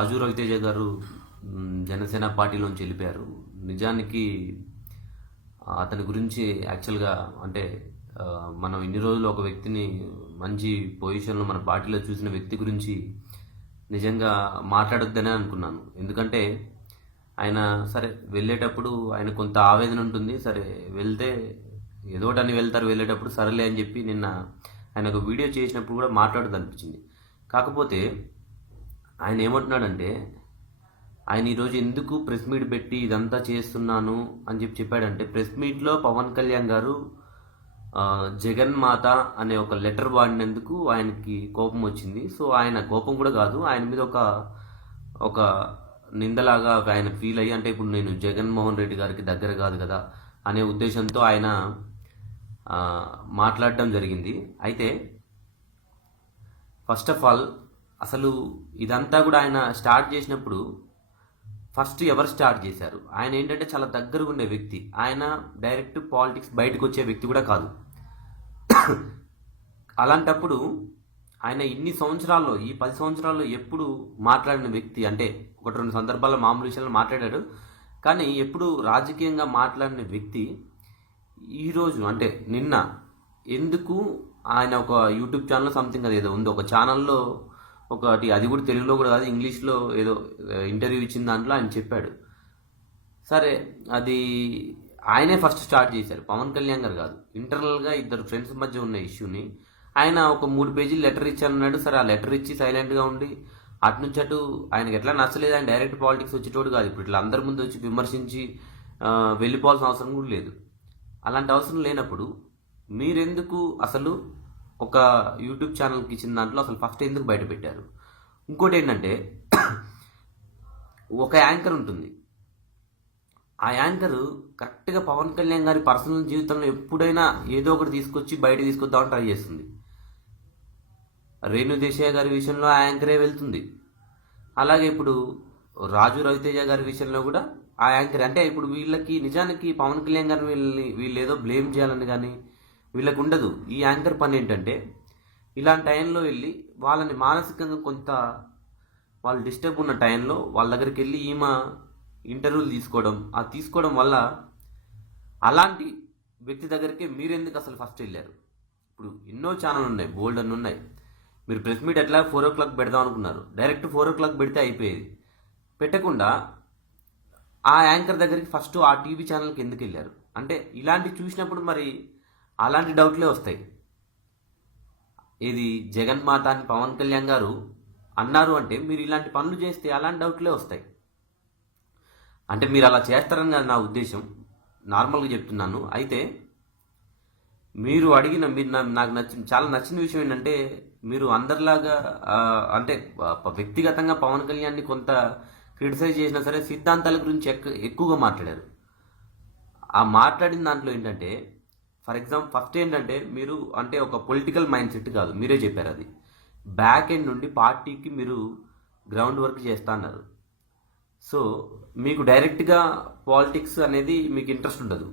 రాజు రవితేజ గారు జనసేన పార్టీలోంచి వెళ్ళిపోయారు. నిజానికి అతని గురించి యాక్చువల్గా అంటే మనం ఇన్ని రోజులు ఒక వ్యక్తిని మంచి పొజిషన్లో మన పార్టీలో చూసిన వ్యక్తి గురించి నిజంగా మాట్లాడొద్దనే అనుకున్నాను. ఎందుకంటే ఆయన సరే వెళ్ళేటప్పుడు ఆయన కొంత ఆవేదన ఉంటుంది. సరే వెళ్తే ఏదో అని వెళ్తారు. వెళ్ళేటప్పుడు సరేలే అని చెప్పి నిన్న ఆయన ఒక వీడియో చేసినప్పుడు కూడా మాట్లాడదనిపించింది కాకపోతే ఆయన ఏమంటున్నాడంటే ఆయన ఈరోజు ఎందుకు ప్రెస్ మీట్ పెట్టి ఇదంతా చేస్తున్నాను? అని చెప్పి చెప్పాడంటే ప్రెస్ మీట్లో పవన్ కళ్యాణ్ గారు జగన్ మాత అనే ఒక లెటర్ వాడినందుకు ఆయనకి కోపం వచ్చింది. సో ఆయన కోపం కూడా కాదు ఆయన మీద ఒక ఒక నిందలాగా ఆయన ఫీల్ అయ్యి అంటే ఇప్పుడు నేను జగన్మోహన్ రెడ్డి గారికి దగ్గర కాదు కదా అనే ఉద్దేశంతో ఆయన మాట్లాడటం జరిగింది. అయితే ఫస్ట్ ఆఫ్ ఆల్ అసలు ఇదంతా కూడా ఆయన స్టార్ట్ చేసినప్పుడు ఫస్ట్ ఎవరు స్టార్ట్ చేశారు? ఆయన ఏంటంటే చాలా దగ్గరగా ఉండే వ్యక్తి. ఆయన డైరెక్ట్ పాలిటిక్స్ బయటకు వచ్చే వ్యక్తి కూడా కాదు. అలాంటప్పుడు ఆయన ఇన్ని సంవత్సరాల్లో ఈ పది సంవత్సరాల్లో ఎప్పుడు మాట్లాడిన వ్యక్తి అంటే ఒకటి రెండు సందర్భాల్లో మామూలు విషయాలు మాట్లాడాడు. కానీ ఎప్పుడు రాజకీయంగా మాట్లాడిన వ్యక్తి ఈరోజు అంటే నిన్న ఎందుకు ఆయన ఒక యూట్యూబ్ ఛానల్ సంథింగ్ అది ఏదో ఉంది ఒక ఛానల్లో ఒకటి అది కూడా తెలుగులో కూడా కాదు ఇంగ్లీష్లో ఏదో ఇంటర్వ్యూ ఇచ్చిన దాంట్లో ఆయన చెప్పాడు. సరే అది ఆయనే ఫస్ట్ స్టార్ట్ చేశారు. పవన్ కళ్యాణ్ గారు కాదు. ఇంటర్నల్గా ఇద్దరు ఫ్రెండ్స్ మధ్య ఉన్న ఇష్యూని ఆయన ఒక మూడు పేజీలు లెటర్ ఇచ్చానన్నాడు. సరే ఆ లెటర్ ఇచ్చి సైలెంట్గా ఉండి అటు నుంచి అటు ఆయనకి ఎట్లా నచ్చలేదు ఆయన డైరెక్ట్ పాలిటిక్స్ వచ్చేటోడు కాదు. ఇప్పుడు ఇట్లా అందరి ముందు వచ్చి విమర్శించి వెళ్ళిపోవాల్సిన అవసరం కూడా లేదు. అలాంటి అవసరం లేనప్పుడు మీరెందుకు అసలు ఒక యూట్యూబ్ ఛానల్కి ఇచ్చిన దాంట్లో అసలు ఫస్ట్ ఎందుకు బయట పెట్టారు? ఇంకోటి ఏంటంటే ఒక యాంకర్ ఉంటుంది. ఆ యాంకర్ కరెక్ట్గా పవన్ కళ్యాణ్ గారి పర్సనల్ జీవితంలో ఎప్పుడైనా ఏదో ఒకటి తీసుకొచ్చి బయట తీసుకొద్దామని ట్రై చేస్తుంది. రేణు దేశయ్య గారి విషయంలో ఆ యాంకరే వెళ్తుంది. అలాగే ఇప్పుడు రాజు రవితేజ గారి విషయంలో కూడా ఆ యాంకర్. అంటే ఇప్పుడు వీళ్ళకి నిజానికి పవన్ కళ్యాణ్ గారిని వీళ్ళని వీళ్ళు ఏదో బ్లేమ్ చేయాలని కానీ వీళ్ళకు ఉండదు ఈ యాంకర్ పని ఏంటంటే ఇలాంటి టైంలో వెళ్ళి వాళ్ళని మానసికంగా కొంత వాళ్ళు డిస్టర్బ్ ఉన్న టైంలో వాళ్ళ దగ్గరికి వెళ్ళి ఈమె ఇంటర్వ్యూలు తీసుకోవడం ఆ తీసుకోవడం వల్ల అలాంటి వ్యక్తి దగ్గరికి మీరెందుకు అసలు ఫస్ట్ వెళ్ళారు? ఇప్పుడు ఎన్నో ఛానల్ ఉన్నాయి బోల్డ్ అని ఉన్నాయి. మీరు ప్రెస్ మీట్ ఎట్లా ఫోర్ ఓ క్లాక్ పెడదాం అనుకున్నారు. డైరెక్ట్ ఫోర్ ఓ క్లాక్ పెడితే అయిపోయేది. పెట్టకుండా ఆ యాంకర్ దగ్గరికి ఫస్ట్ ఆ టీవీ ఛానల్కి ఎందుకు వెళ్ళారు? అంటే ఇలాంటి చూసినప్పుడు మరి అలాంటి డౌట్లే వస్తాయి. ఇది జగన్మాత అని పవన్ కళ్యాణ్ గారు అన్నారు అంటే మీరు ఇలాంటి పనులు చేస్తే అలాంటి డౌట్లే వస్తాయి. అంటే మీరు అలా చేస్తారని కాదు నా ఉద్దేశం. నార్మల్గా చెప్తున్నాను. అయితే మీరు అడిగిన మీరు నాకు నచ్చిన చాలా నచ్చిన విషయం ఏంటంటే మీరు అందరిలాగా అంటే వ్యక్తిగతంగా పవన్ కళ్యాణ్ని కొంత క్రిటిసైజ్ చేసినా సరే సిద్ధాంతాల గురించి ఎక్కువగా మాట్లాడారు. ఆ మాట్లాడిన దాంట్లో ఏంటంటే ఫర్ ఎగ్జాంపుల్ ఫస్ట్ ఏంటంటే మీరు అంటే ఒక పొలిటికల్ మైండ్ సెట్ కాదు మీరే చెప్పారు అది. బ్యాక్ ఎండ్ నుండి పార్టీకి మీరు గ్రౌండ్ వర్క్ చేస్తా అన్నారు. సో మీకు డైరెక్ట్గా పాలిటిక్స్ అనేది మీకు ఇంట్రెస్ట్ ఉండదు.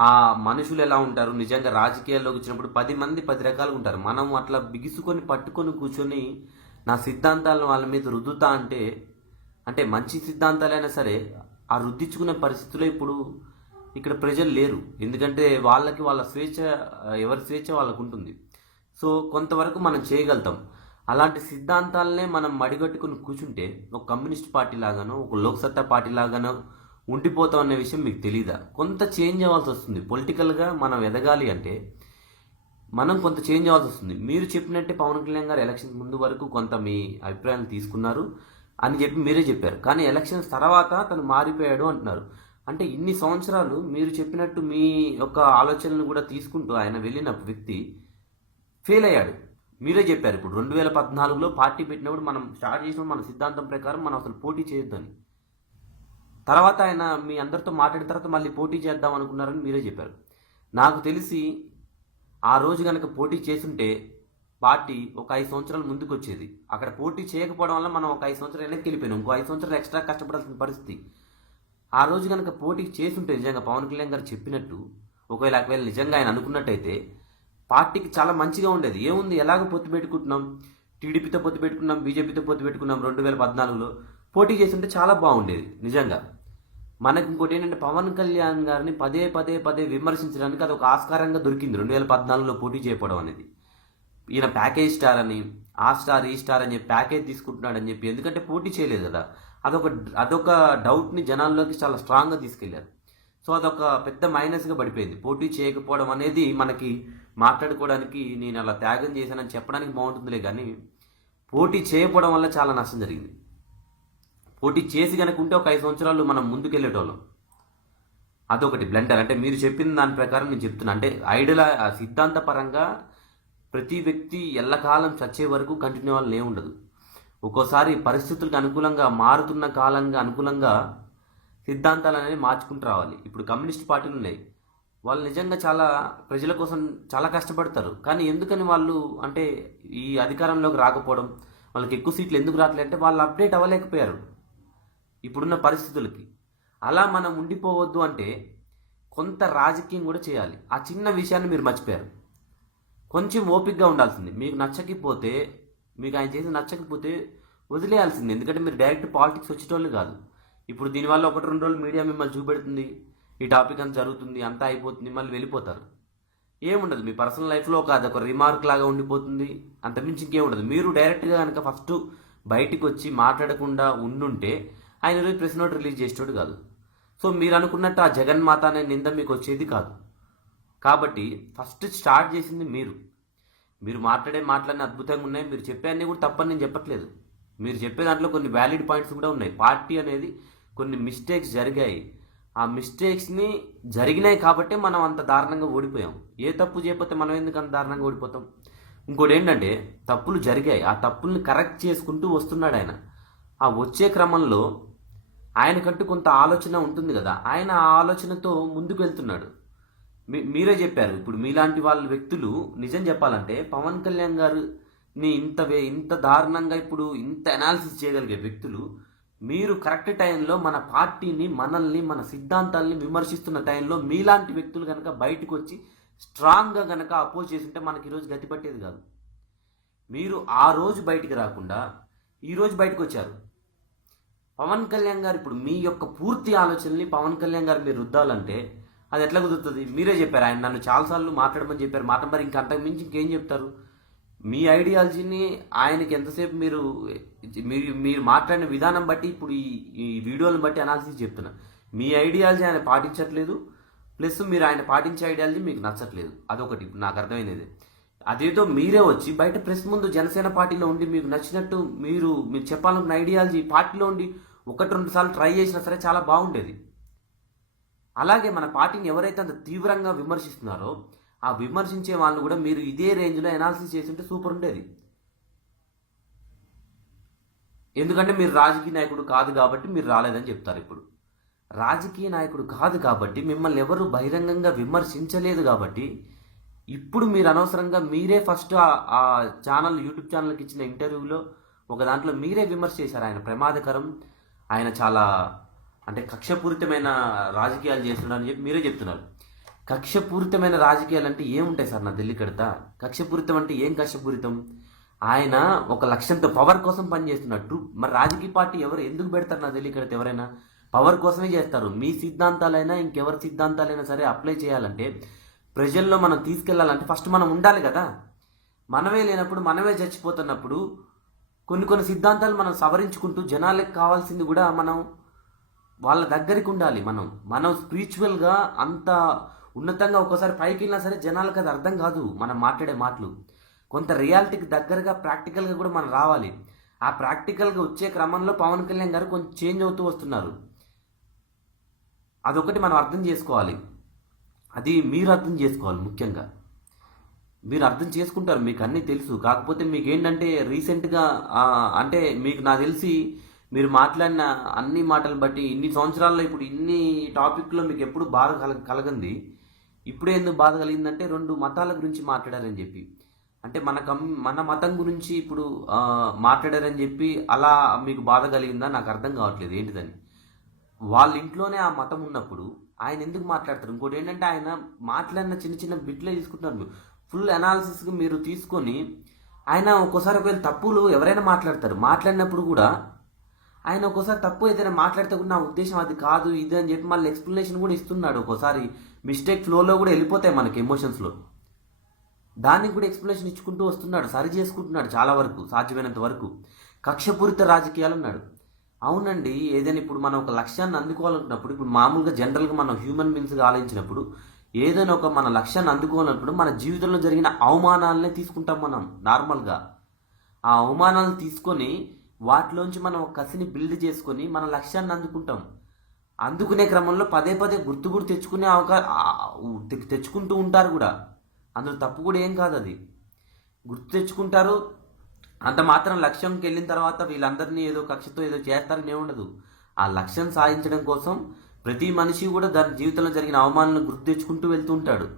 ఆ మనుషులు ఎలా ఉంటారు? నిజంగా రాజకీయాల్లోకి వచ్చినప్పుడు పది మంది పది రకాలుగా ఉంటారు. మనం అట్లా బిగుసుకొని పట్టుకొని కూర్చొని నా సిద్ధాంతాలను వాళ్ళ మీద రుద్దుతా అంటే అంటే మంచి సిద్ధాంతాలైనా సరే ఆ రుద్దించుకునే పరిస్థితిలో ఇప్పుడు ఇక్కడ ప్రజలు లేరు. ఎందుకంటే వాళ్ళకి వాళ్ళ స్వేచ్ఛ ఎవరి స్వేచ్ఛ వాళ్ళకు ఉంటుంది సో కొంతవరకు మనం చేయగలుగుతాం. అలాంటి సిద్ధాంతాలనే మనం మడిగట్టుకుని కూర్చుంటే ఒక కమ్యూనిస్ట్ పార్టీ లాగానో ఒక లోక్సత్తా పార్టీ లాగానో ఉండిపోతాం అనే విషయం మీకు తెలియదా కొంత చేంజ్ అవ్వాల్సి వస్తుంది. పొలిటికల్గా మనం ఎదగాలి అంటే మనం కొంత చేంజ్ అవ్వాల్సి వస్తుంది. మీరు చెప్పినట్టే పవన్ కళ్యాణ్ గారు ఎలక్షన్ ముందు వరకు కొంత మీ అభిప్రాయాలు తీసుకున్నారు అని చెప్పి మీరే చెప్పారు. కానీ ఎలక్షన్స్ తర్వాత తను మారిపోయాడు అంటున్నారు. అంటే ఇన్ని సంవత్సరాలు మీరు చెప్పినట్టు మీ యొక్క ఆలోచనలు కూడా తీసుకుంటూ ఆయన వెళ్ళిన వ్యక్తి ఫెయిల్ అయ్యాడు. మీరే చెప్పారు ఇప్పుడు రెండు వేల పద్నాలుగులో పార్టీ పెట్టినప్పుడు మనం స్టార్ట్ చేసినప్పుడు మన సిద్ధాంతం ప్రకారం మనం అసలు పోటీ చేయొద్దని. తర్వాత ఆయన మీ అందరితో మాట్లాడిన తర్వాత మళ్ళీ పోటీ చేద్దాం అనుకున్నారని మీరే చెప్పారు. నాకు తెలిసి ఆ రోజు కనుక పోటీ చేసుంటే పార్టీ ఒక ఐదు సంవత్సరాలు ముందుకు వచ్చేది అక్కడ పోటీ చేయకపోవడం వల్ల మనం ఒక ఐదు సంవత్సరాలు వెనక్కి వెళ్ళిపోయినాం. ఇంకో ఐదు సంవత్సరాలు ఎక్స్ట్రా కష్టపడాల్సిన పరిస్థితి. ఆ రోజు కనుక పోటీ చేసుంటే నిజంగా పవన్ కళ్యాణ్ గారు చెప్పినట్టు ఒకవేళ ఒకవేళ నిజంగా ఆయన అనుకున్నట్టయితే పార్టీకి చాలా మంచిగా ఉండేది. ఏముంది? ఎలాగ పొత్తు పెట్టుకుంటున్నాం. టీడీపీతో పొత్తు పెట్టుకున్నాం బీజేపీతో పొత్తు పెట్టుకున్నాం రెండు వేల పద్నాలుగులో. పోటీ చేస్తుంటే చాలా బాగుండేది నిజంగా. మనకి ఇంకోటి ఏంటంటే పవన్ కళ్యాణ్ గారిని పదే పదే పదే విమర్శించడానికి అది ఒక ఆస్కారంగా దొరికింది. రెండు వేల పద్నాలుగులో పోటీ చేయకపోవడం అనేది. ఈయన ప్యాకేజ్ స్టార్ అని ఆ స్టార్ ఈ స్టార్ అని చెప్పి ప్యాకేజ్ తీసుకుంటున్నాడని చెప్పి. ఎందుకంటే పోటీ చేయలేదు కదా. అదొక అదొక డౌట్ని జనాల్లోకి చాలా స్ట్రాంగ్గా తీసుకెళ్ళారు. సో అదొక పెద్ద మైనస్గా పడిపోయింది. పోటీ చేయకపోవడం అనేది మనకి మాట్లాడుకోవడానికి నేను అలా త్యాగం చేశానని చెప్పడానికి బాగుంటుందిలే కానీ పోటీ చేయకపోవడం వల్ల చాలా నష్టం జరిగింది. పోటీ చేసి కనుక ఉంటే ఒక ఐదు సంవత్సరాలు మనం ముందుకెళ్ళేటోళ్ళం. అదొకటి బ్లెండర్. అంటే మీరు చెప్పిన దాని ప్రకారం నేను చెప్తున్నా. అంటే ఐడియల్ సిద్ధాంతపరంగా ప్రతి వ్యక్తి ఎల్లకాలం చచ్చే వరకు కంటిన్యూ అవ్వాలని ఉండదు. ఒక్కోసారి పరిస్థితులకు అనుకూలంగా మారుతున్న కాలంగా అనుకూలంగా సిద్ధాంతాలు అనేవి మార్చుకుంటూ రావాలి. ఇప్పుడు కమ్యూనిస్ట్ పార్టీలు ఉన్నాయి. వాళ్ళు నిజంగా చాలా ప్రజల కోసం చాలా కష్టపడతారు. కానీ ఎందుకని వాళ్ళు అంటే ఈ అధికారంలోకి రాకపోవడం వాళ్ళకి ఎక్కువ సీట్లు ఎందుకు రావట్లేదు అంటే వాళ్ళు అప్డేట్ అవ్వలేకపోయారు ఇప్పుడున్న పరిస్థితులకి. అలా మనం ఉండిపోవద్దు అంటే కొంత రాజకీయం కూడా చేయాలి. ఆ చిన్న విషయాన్ని మీరు మర్చిపోయారు. కొంచెం ఓపికగా ఉండాల్సింది. మీకు నచ్చకపోతే మీకు ఆయన చేసి నచ్చకపోతే వదిలేయాల్సింది. ఎందుకంటే మీరు డైరెక్ట్ పాలిటిక్స్ వచ్చేటోళ్ళు కాదు. ఇప్పుడు దీనివల్ల ఒకటి రెండు రోజులు మీడియా మిమ్మల్ని చూపెడుతుంది. ఈ టాపిక్ అంతా జరుగుతుంది అంతా అయిపోతుంది మళ్ళీ వెళ్ళిపోతారు. ఏముండదు మీ పర్సనల్ లైఫ్లో ఒక అదొక రిమార్క్ లాగా ఉండిపోతుంది. అంతకుమించి ఇంకేం ఉండదు మీరు డైరెక్ట్గా కనుక ఫస్ట్ బయటికి వచ్చి మాట్లాడకుండా ఉండుంటే ఆయన ఈరోజు ప్రెస్ నోట్ రిలీజ్ చేసేటోడు కాదు. సో మీరు అనుకున్నట్టు ఆ జగన్మాత అనే నింద మీకు వచ్చేది కాదు. కాబట్టి ఫస్ట్ స్టార్ట్ చేసింది మీరు. మీరు మాట్లాడే మాటలన్నీ అద్భుతంగా ఉన్నాయి. మీరు చెప్పే అన్నీ కూడా తప్పని నేను చెప్పట్లేదు. మీరు చెప్పే దాంట్లో కొన్ని వ్యాలిడ్ పాయింట్స్ కూడా ఉన్నాయి. పార్టీ అనేది కొన్ని మిస్టేక్స్ జరిగాయి. ఆ మిస్టేక్స్ని జరిగినాయి కాబట్టే మనం అంత దారుణంగా ఓడిపోయాం. ఏ తప్పు చేయకపోతే మనం ఎందుకు అంత దారుణంగా ఓడిపోతాం? ఇంకోటి ఏంటంటే తప్పులు జరిగాయి. ఆ తప్పుల్ని కరెక్ట్ చేసుకుంటూ వస్తున్నాడు ఆయన. ఆ వచ్చే క్రమంలో ఆయనకంటూ కొంత ఆలోచన ఉంటుంది కదా ఆయన ఆ ఆలోచనతో ముందుకు వెళ్తున్నాడు. మీరే చెప్పారు. ఇప్పుడు మీలాంటి వాళ్ళ వ్యక్తులు నిజం చెప్పాలంటే పవన్ కళ్యాణ్ గారుని ఇంత వే- ఇంత దారుణంగా ఇప్పుడు ఇంత అనాలిసిస్ చేయగలిగే వ్యక్తులు మీరు కరెక్ట్ టైంలో మన పార్టీని మనల్ని మన సిద్ధాంతాల్ని విమర్శిస్తున్న టైంలో మీలాంటి వ్యక్తులు కనుక బయటకు వచ్చి స్ట్రాంగ్గా కనుక అపోజ్ చేస్తుంటే మనకి ఈరోజు గతి పట్టేది కాదు. మీరు ఆ రోజు బయటికి రాకుండా ఈరోజు బయటకు వచ్చారు పవన్ కళ్యాణ్ గారు ఇప్పుడు మీ యొక్క పూర్తి ఆలోచనని పవన్ కళ్యాణ్ గారు మీరు రుద్దాలంటే అది ఎట్లా కుదురుతుంది? మీరే చెప్పారు. ఆయన నన్ను చాలాసార్లు మాట్లాడమని చెప్పారు. మాట మరి ఇంకా అంతకు మించి ఇంకేం చెప్తారు? మీ ఐడియాలజీని ఆయనకి ఎంతసేపు మీరు మీరు మీరు మాట్లాడిన విధానం బట్టి ఇప్పుడు ఈ ఈ వీడియోలను బట్టి అనాలిసిస్ చెప్తున్నా. మీ ఐడియాలజీ ఆయన పాటించట్లేదు. ప్లస్ మీరు ఆయన పాటించే ఐడియాలజీ మీకు నచ్చట్లేదు. అదొకటి. నాకు అర్థమైనది అదేదో మీరే వచ్చి బయట ప్రెస్ ముందు జనసేన పార్టీలో ఉండి మీకు నచ్చినట్టు మీరు మీరు చెప్పాలనుకున్న ఐడియాలజీ పార్టీలో ఉండి ఒకటి రెండు సార్లు ట్రై చేసినా సరే చాలా బాగుండేది. అలాగే మన పార్టీని ఎవరైతే అంత తీవ్రంగా విమర్శిస్తున్నారో ఆ విమర్శించే వాళ్ళు కూడా మీరు ఇదే రేంజ్లో ఎనాలిసిస్ చేస్తుంటే సూపర్ ఉండేది. ఎందుకంటే మీరు రాజకీయ నాయకుడు కాదు కాబట్టి మీరు రాలేదని చెప్తారు ఇప్పుడు. రాజకీయ నాయకుడు కాదు కాబట్టి మిమ్మల్ని ఎవరు బహిరంగంగా విమర్శించలేదు కాబట్టి ఇప్పుడు మీరు అనవసరంగా మీరే ఫస్ట్ ఆ- ఆ ఛానల్ యూట్యూబ్ ఛానల్కి ఇచ్చిన ఇంటర్వ్యూలో ఒక దాంట్లో మీరే విమర్శ చేశారు. ఆయన ప్రమాదకరం. ఆయన చాలా అంటే కక్షపూరితమైన రాజకీయాలు చేస్తున్నాడు అని చెప్పి మీరే చెప్తున్నారు. కక్షపూరితమైన రాజకీయాలు అంటే ఏముంటాయి సార్ నా ఢిల్లీ కడతా? కక్షపూరితం అంటే ఏం కక్షపూరితం? ఆయన ఒక లక్ష్యంతో పవర్ కోసం పనిచేస్తున్నట్టు మరి రాజకీయ పార్టీ ఎవరు? ఎందుకు పెడతారు నా ఢిల్లీ కడితే ఎవరైనా? పవర్ కోసమే చేస్తారు. మీ సిద్ధాంతాలైనా ఇంకెవరి సిద్ధాంతాలైనా సరే అప్లై చేయాలంటే ప్రజల్లో మనం తీసుకెళ్ళాలంటే ఫస్ట్ మనం ఉండాలి కదా. మనమే లేనప్పుడు మనమే చచ్చిపోతున్నప్పుడు కొన్ని కొన్ని సిద్ధాంతాలు మనం సవరించుకుంటూ జనాలకు కావాల్సింది కూడా మనం వాళ్ళ దగ్గరికి ఉండాలి మనం. మనం స్పిరిచువల్గా అంత ఉన్నతంగా ఒకసారి పైకి వెళ్ళినా సరే జనాలకు అది అర్థం కాదు మనం మాట్లాడే మాటలు. కొంత రియాలిటీకి దగ్గరగా ప్రాక్టికల్గా కూడా మనం రావాలి. ఆ ప్రాక్టికల్గా వచ్చే క్రమంలో పవన్ కళ్యాణ్ గారు కొంచెం చేంజ్ అవుతూ వస్తున్నారు. అదొకటి మనం అర్థం చేసుకోవాలి. అది మీరు అర్థం చేసుకోవాలి ముఖ్యంగా. మీరు అర్థం చేసుకుంటారు మీకు అన్నీ తెలుసు. కాకపోతే మీకు ఏంటంటే రీసెంట్గా అంటే మీకు నాకు తెలిసి మీరు మాట్లాడిన అన్ని మాటలు బట్టి ఇన్ని సంవత్సరాల్లో ఇప్పుడు ఇన్ని టాపిక్లో మీకు ఎప్పుడు బాధ కల కలగంది. ఇప్పుడే ఎందుకు బాధ కలిగిందంటే రెండు మతాల గురించి మాట్లాడారని చెప్పి. అంటే మన కమ్ మన మతం గురించి ఇప్పుడు మాట్లాడారని చెప్పి అలా మీకు బాధ కలిగిందా? నాకు అర్థం కావట్లేదు. ఏంటిదని. వాళ్ళ ఇంట్లోనే ఆ మతం ఉన్నప్పుడు ఆయన ఎందుకు మాట్లాడతారు? ఇంకోటి ఏంటంటే ఆయన మాట్లాడిన చిన్న చిన్న బిట్లే తీసుకుంటున్నారు ఫుల్ అనాలిసిస్గా మీరు తీసుకొని ఆయన ఒక్కోసారి ఒకవేళ తప్పులు ఎవరైనా మాట్లాడతారు. మాట్లాడినప్పుడు కూడా ఆయన ఒక్కోసారి తప్పు ఏదైనా మాట్లాడితే కూడా నా ఉద్దేశం అది కాదు ఇది అని చెప్పి మళ్ళీ ఎక్స్ప్లెనేషన్ కూడా ఇస్తున్నాడు ఒక్కోసారి. మిస్టేక్ ఫ్లోలో కూడా వెళ్ళిపోతాయి మనకి ఎమోషన్స్లో దానికి కూడా ఎక్స్ప్లెనేషన్ ఇచ్చుకుంటూ వస్తున్నాడు సరి చేసుకుంటున్నాడు చాలా వరకు సాధ్యమైనంత వరకు. కక్షపూరిత రాజకీయాలు అన్నాడు. అవునండి ఏదైనా ఇప్పుడు మనం ఒక లక్ష్యాన్ని అందుకోవాలనుకున్నప్పుడు ఇప్పుడు మామూలుగా జనరల్గా మనం హ్యూమన్ బీయింగ్స్గా ఆలోచించినప్పుడు ఏదైనా ఒక మన లక్ష్యాన్ని అందుకోవాలన్నప్పుడు మన జీవితంలో జరిగిన అవమానాలనే తీసుకుంటాం మనం నార్మల్గా ఆ అవమానాలు తీసుకొని వాటిలోంచి మనం కసిని బిల్డ్ చేసుకొని మన లక్ష్యాన్ని అందుకుంటాం. అందుకునే క్రమంలో పదే పదే గుర్తు కూడా తెచ్చుకునే అవకాశం తెచ్చుకుంటూ ఉంటారు కూడా. అందులో తప్పు కూడా ఏం కాదు అది. గుర్తు తెచ్చుకుంటారు. అంత మాత్రం లక్ష్యంకి వెళ్ళిన తర్వాత వీళ్ళందరినీ ఏదో కక్షతో ఏదో చేస్తారని ఏముండదు ఆ లక్ష్యం సాధించడం కోసం ప్రతి మనిషి కూడా దాని జీవితంలో జరిగిన అవమానాలను గుర్తు తెచ్చుకుంటూ వెళ్తూ ఉంటాడు.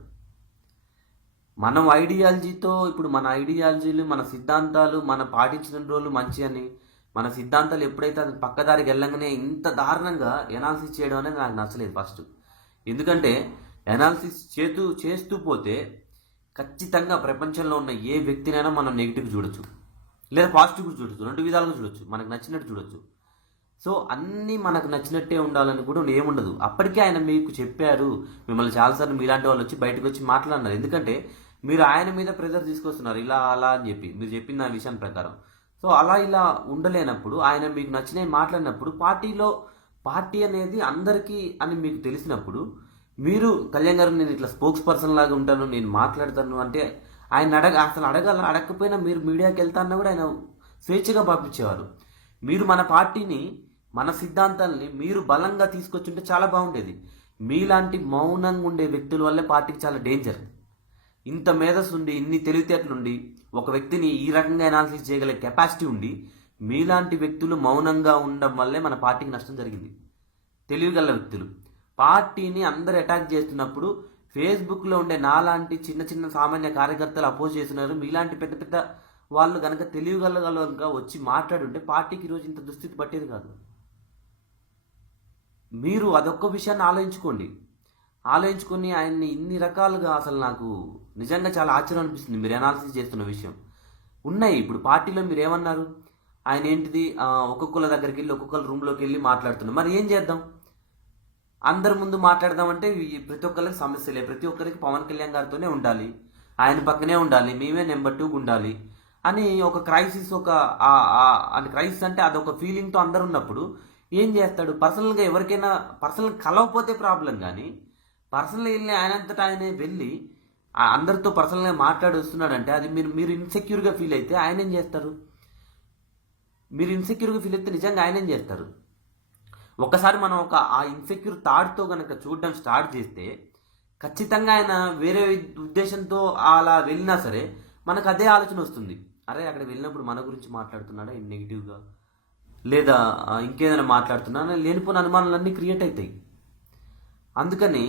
మనం ఐడియాలజీతో ఇప్పుడు మన ఐడియాలజీలు మన సిద్ధాంతాలు మన పాటించిన రోజులు మంచి అని మన సిద్ధాంతాలు ఎప్పుడైతే అది పక్కదారికి వెళ్ళంగానే ఇంత దారుణంగా ఎనాలిసిస్ చేయడం అనేది నాకు నచ్చలేదు ఫస్ట్ ఎందుకంటే ఎనాలిసిస్ చేతూ చేస్తూ పోతే ఖచ్చితంగా ప్రపంచంలో ఉన్న ఏ వ్యక్తినైనా మనం నెగిటివ్ చూడొచ్చు. లేదా పాజిటివ్ చూడొచ్చు. రెండు విధాలుగా చూడొచ్చు. మనకు నచ్చినట్టు చూడొచ్చు. సో అన్నీ మనకు నచ్చినట్టే ఉండాలని కూడా ఏముండదు. అప్పటికే ఆయన మీకు చెప్పారు. మిమ్మల్ని చాలాసార్లు మీలాంటి వాళ్ళు వచ్చి బయటకు వచ్చి మాట్లాడినారు. ఎందుకంటే మీరు ఆయన మీద ప్రెజర్ తీసుకొస్తున్నారు. ఇలా అలా అని చెప్పి. మీరు చెప్పిన ఆ విషయం ప్రకారం. సో అలా ఇలా ఉండలేనప్పుడు ఆయన మీకు నచ్చినవి మాట్లాడినప్పుడు పార్టీలో పార్టీ అనేది అందరికీ అని మీకు తెలిసినప్పుడు మీరు కళ్యాణ్ గారు నేను ఇట్లా స్పోక్స్ పర్సన్ లాగా ఉంటాను నేను మాట్లాడతాను అంటే ఆయన అడగ అసలు అడగాల అడగకపోయినా మీరు మీడియాకి వెళ్తాన్నా కూడా ఆయన స్వేచ్ఛగా పంపించేవారు. మీరు మన పార్టీని మన సిద్ధాంతాలని మీరు బలంగా తీసుకొచ్చుంటే చాలా బాగుండేది. మీలాంటి మౌనంగా ఉండే వ్యక్తుల వల్లే పార్టీకి చాలా డేంజర్ ఇంత మేధస్సు ఉండి ఇన్ని తెలివితేటలుండి ఒక వ్యక్తిని ఈ రకంగా అనాలిసిస్ చేయగల కెపాసిటీ ఉండి మీలాంటి వ్యక్తులు మౌనంగా ఉండడం వల్లే మన పార్టీకి నష్టం జరిగింది. తెలివిగల వ్యక్తులు. పార్టీని అందరు అటాక్ చేస్తున్నప్పుడు ఫేస్బుక్లో ఉండే నాలాంటి చిన్న చిన్న సామాన్య కార్యకర్తలు అపోజ్ చేస్తున్నారు. మీలాంటి పెద్ద పెద్ద వాళ్ళు కనుక తెలియగలగలగా వచ్చి మాట్లాడుంటే పార్టీకి ఈరోజు ఇంత దుస్థితి పట్టేది కాదు. మీరు అదొక్క విషయాన్ని ఆలోచించుకోండి. ఆలోచించుకుని ఆయన్ని ఇన్ని రకాలుగా అసలు నాకు నిజంగా చాలా ఆశ్చర్యం అనిపిస్తుంది మీరు అనాలిసిస్ చేస్తున్న విషయం. ఉన్నాయి ఇప్పుడు పార్టీలో మీరు ఏమన్నారు? ఆయన ఏంటిది? ఒక్కొక్కళ్ళ దగ్గరికి వెళ్ళి ఒక్కొక్కళ్ళ రూమ్లోకి వెళ్ళి మాట్లాడుతున్నారు మరి ఏం చేద్దాం? అందరి ముందు మాట్లాడదామంటే అంటే ప్రతి ఒక్కరికి సమస్యలే ప్రతి ఒక్కరికి పవన్ కళ్యాణ్ గారితోనే ఉండాలి. ఆయన పక్కనే ఉండాలి. మేమే నెంబర్ టూ ఉండాలి అని ఒక క్రైసిస్ ఒక ఆ- అది క్రైసిస్ అంటే అదొక ఫీలింగ్తో అందరు ఉన్నప్పుడు ఏం చేస్తాడు? పర్సనల్గా ఎవరికైనా పర్సనల్ కలవకపోతే ప్రాబ్లం కానీ పర్సనల్గా వెళ్ళి ఆయనంతటా ఆయనే వెళ్ళి ఆ అందరితో పర్సనల్గా మాట్లాడి వస్తున్నాడంటే అది మీరు మీరు ఇన్సెక్యూర్గా ఫీల్ అయితే ఆయన ఏం చేస్తారు? మీరు ఇన్సెక్యూర్గా ఫీల్ అయితే నిజంగా ఆయన ఏం చేస్తారు? ఒకసారి మనం ఒక ఆ ఇన్సెక్యూర్ థాట్తో కనుక చూడడం స్టార్ట్ చేస్తే ఖచ్చితంగా ఆయన వేరే ఉద్దేశంతో అలా వెళ్ళినా సరే మనకు అదే ఆలోచన వస్తుంది. అరే అక్కడ వెళ్ళినప్పుడు మన గురించి మాట్లాడుతున్నాడా? నెగిటివ్గా లేదా ఇంకేదైనా మాట్లాడుతున్నా లేనిపోయిన అనుమానాలన్నీ క్రియేట్ అవుతాయి. అందుకని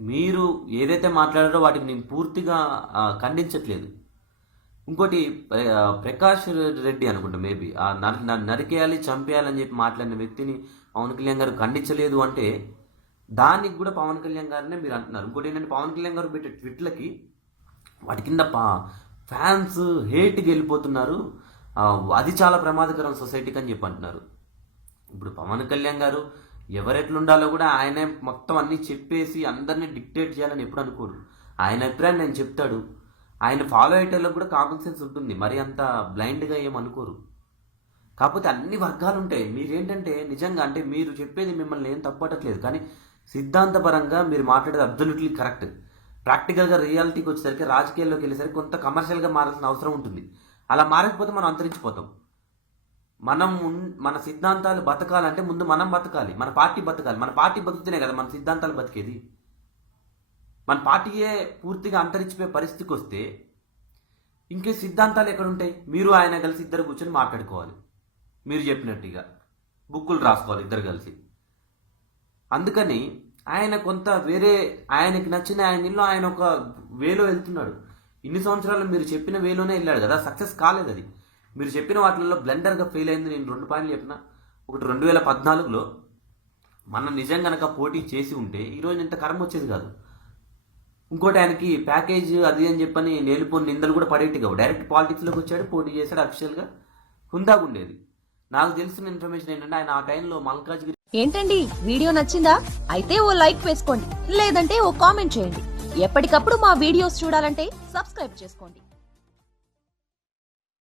మీరు ఏదైతే మాట్లాడారో వాటిని నేను పూర్తిగా ఖండించట్లేదు. ఇంకోటి ప్రకాష్ రెడ్డి అనుకుంటా మేబీ. ఆ నర- నన్ను నరికేయాలి చంపేయాలని చెప్పి మాట్లాడిన వ్యక్తిని పవన్ కళ్యాణ్ గారు ఖండించలేదు అంటే దానికి కూడా పవన్ కళ్యాణ్ గారినే మీరు అంటున్నారు. ఇంకోటి ఏంటంటే పవన్ కళ్యాణ్ గారు పెట్టే ట్విట్లకి వాటి కింద పా ఫ్యాన్స్ హేట్కి వెళ్ళిపోతున్నారు. అది చాలా ప్రమాదకరం సొసైటీకి అని చెప్పి అంటున్నారు. ఇప్పుడు పవన్ కళ్యాణ్ గారు ఎవరెట్లుండాలో కూడా ఆయనే మొత్తం అన్నీ చెప్పేసి అందరినీ డిక్టేట్ చేయాలని ఎప్పుడు అనుకోడు ఆయన అభిప్రాయం నేను చెప్తాడు. ఆయన ఫాలో అయ్యేటోళ్ళకి కూడా కామన్ సెన్స్ ఉంటుంది. మరి అంత బ్లైండ్గా ఏమనుకోరు అనుకోరు. కాకపోతే అన్ని వర్గాలు ఉంటాయి మీరేంటంటే నిజంగా అంటే మీరు చెప్పేది మిమ్మల్ని ఏం తప్పటట్లేదు కానీ సిద్ధాంతపరంగా మీరు మాట్లాడేది అబ్జల్యూట్లీ కరెక్ట్ ప్రాక్టికల్గా రియాలిటీకి వచ్చేసరికి రాజకీయాల్లోకి వెళ్ళేసరికి కొంత కమర్షియల్గా మారాల్సిన అవసరం ఉంటుంది. అలా మారకపోతే మనం అంతరించిపోతాం. మనం మన సిద్ధాంతాలు బతకాలంటే ముందు మనం బతకాలి. మన పార్టీ బతకాలి. మన పార్టీ బతుకుతేనే కదా మన సిద్ధాంతాలు బతికేది. మన పార్టీయే పూర్తిగా అంతరించిపోయే పరిస్థితికి వస్తే ఇంకే సిద్ధాంతాలు ఎక్కడుంటాయి? మీరు ఆయన కలిసి ఇద్దరు కూర్చొని మాట్లాడుకోవాలి. మీరు చెప్పినట్టుగా. బుక్కులు రాసుకోవాలి ఇద్దరు కలిసి. అందుకని ఆయన కొంత వేరే ఆయనకి నచ్చిన ఆయన ఇల్లు ఆయన ఒక వేలో వెళ్తున్నాడు. ఇన్ని సంవత్సరాలు మీరు చెప్పిన వేలోనే వెళ్ళాడు కదా. సక్సెస్ కాలేదు అది. మీరు చెప్పిన వాటిల్లో బ్లెండర్గా ఫెయిల్ అయింది నేను రెండు పాయింట్లు చెప్పిన. ఒకటి రెండు వేల పద్నాలుగులో మనం నిజం గనక పోటీ చేసి ఉంటే ఈరోజు ఇంత కర్మ వచ్చేది కాదు. ఇంకోటి ఆయనకి ప్యాకేజ్ అది అని చెప్పని నేలిపోని నిందలు కూడా పడేట్టు కావు. డైరెక్ట్ పాలిటిక్స్లోకి వచ్చాడు పోటీ చేశాడు అఫీషియల్గా. హుందాగా ఉండేది. నాకు తెలిసిన ఇన్ఫర్మేషన్ ఏంటంటే ఆయన ఆ టైంలో మల్కాజ్గిరి ఏంటండి? వీడియో నచ్చిందా? అయితే ఓ లైక్ వేసుకోండి. లేదంటే ఓ కామెంట్ చేయండి. ఎప్పటికప్పుడు మా వీడియోస్ చూడాలంటే సబ్స్క్రైబ్ చేసుకోండి.